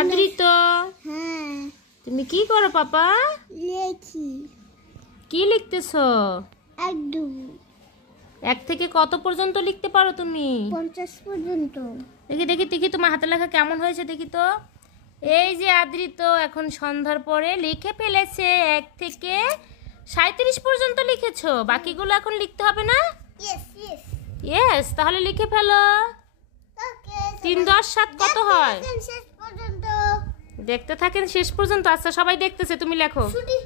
আদৃত, হ্যাঁ তুমি কি করো পাপা? লেখি। কি লিখতেছো? একদম 1 থেকে কত পর্যন্ত লিখতে পারো তুমি? 50 পর্যন্ত। দেখি দেখি দেখি তোমার হাতের লেখা কেমন হয়েছে দেখি তো। এই যে আদৃত এখন সন্ধ্যার পরে লিখে ফেলেছে 1 থেকে 37 পর্যন্ত লিখেছো। বাকিগুলো এখন লিখতে হবে না? Yes yes. ইয়েস, তাহলে লিখে ফেলো। ওকে 3 10 7 কত হয়? শেষ পর্যন্ত। দেখতে থাকেন শেষ পর্যন্ত। আচ্ছা সবাই দেখতেছে, তুমি লেখো। ছুটি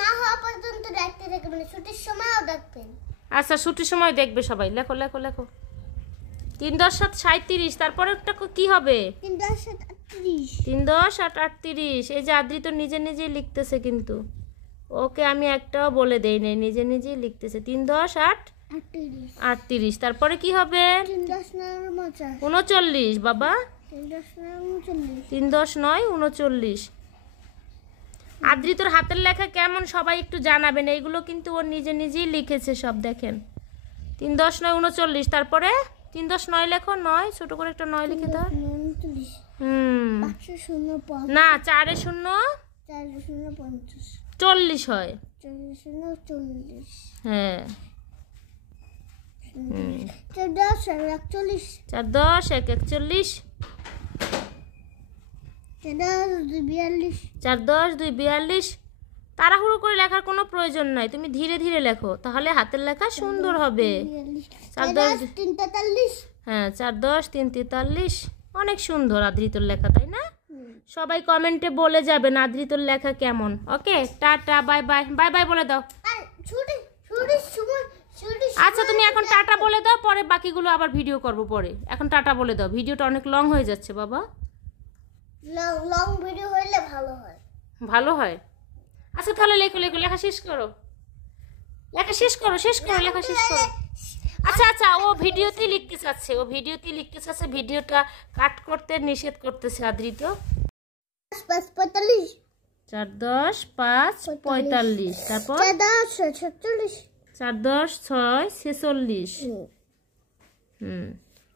না হওয়া পর্যন্ত দেখতে থাকবেন, মানে ছুটির সময়ও দেখবেন। আচ্ছা ছুটির সময় দেখবে সবাই। লেখো লেখো লেখো। 3 10 7 37, তারপরেরটা কি হবে? 3 10 7 38। 3 10 8 38। এই যে আদৃত নিজে নিজেই লিখতেছে, কিন্তু ওকে আমি একটাও বলে দেই নাই, নিজে নিজেই লিখতেছে। 3 10 8 38, তারপরে কি হবে? 3 10 9 39 বাবা। 3 10 9 3 10 9 39। আদৃতর হাতের লেখা কেমন সবাই একটু জানাবেন। এইগুলো কিন্তু ও নিজে নিজেই লিখেছে সব, দেখেন। 3 10 9 39, তারপরে 3 10 9 লেখো। 9 ছোট করে একটা 9 লিখে দাও। 5 না 4 এ 0 40 হয়। 40 হ্যাঁ 4 10 41 4 10 1 41। 4 10 42 4 10 2 42। তাড়াহুড়ো করে লেখার কোনো প্রয়োজন নাই, তুমি ধীরে ধীরে লেখো, তাহলে হাতের লেখা সুন্দর হবে। 4 10 3 43। হ্যাঁ 4 10 3 43। অনেক সুন্দর আদৃতর লেখা, তাই না? সবাই কমেন্টে বলে যাবেন আদৃতর লেখা কেমন। ওকে tata bye bye. Bye bye বলে দাও। আর ছুটির সময় আচ্ছা তুমি এখন টাটা বলে দাও, পরে বাকিগুলো আবার ভিডিও করব পরে। এখন টাটা বলে দাও, ভিডিওটা অনেক লং হয়ে যাচ্ছে বাবা। লং ভিডিও হইলে ভালো হয়। ভালো হয়। আচ্ছা তাহলে লেখো লেখো, লেখা শেষ করো। লেখা শেষ করো, শেষ করো, লেখা শেষ করো। আচ্ছা আচ্ছা ও ভিডিওতেই লিখতে চাচ্ছে, ভিডিওটা কাট করতে নিষেধ করতেছে আদৃত। 5 45। 4 10 5 45, তারপর 4 10 46। 4 10 6 46।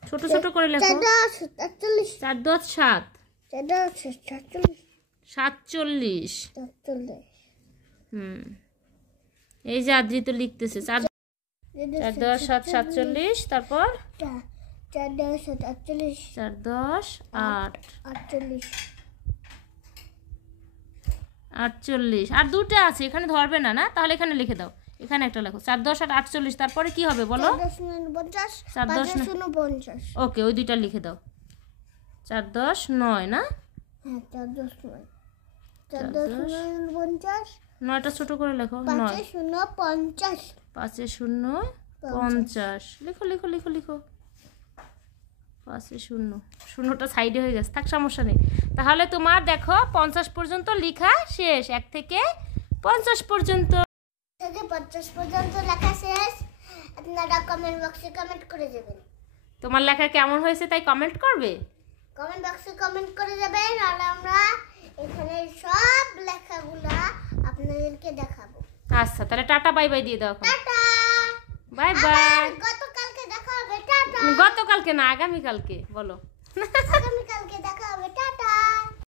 ছোট ছোট করে লেখো। 4 10 48। 4 10 7 4 10 46 47। 47। এই যে আদৃত লিখতেছে 4 10 7 47, তারপর 4 10 48। 4 10 8 48। আর দুটো আছে এখানে, ধরবে না না? তাহলে এখানে লিখে দাও, এখানে একটা লেখো। 4 10 8 48, তারপরে কি হবে বলো? 4 10 49। ওকে ওই দুইটা লিখে দাও। 4 10 9 না? হ্যাঁ 4 10 9। 4 10 49। 9টা ছোট করে লেখো। 5 0 50। 5 0 50। লিখো লিখো লিখো লিখো। 5 0 0টা সাইডে হয়ে গেছে, থাক সমস্যা নেই। তাহলে তোমার দেখো 50 পর্যন্ত লেখা শেষ, 1 থেকে 50 পর্যন্ত। 50 পর্যন্ত লেখা শেষ। আপনারা কমেন্ট বক্সে কমেন্ট করে যাবেন তোমার লেখা কেমন হয়েছে, তাই কমেন্ট করবে। কমেন্ট বক্সে কমেন্ট করে যাবেন, আর আমরা এখানে সব লেখাগুলা আপনাদেরকে দেখাবো। আচ্ছা তাহলে টাটা বাই বাই দিয়ে দাও। Tata bye bye. গতকালকে দেখা হবে। টাটা। গতকালকে না, আগামীকালকে বলো।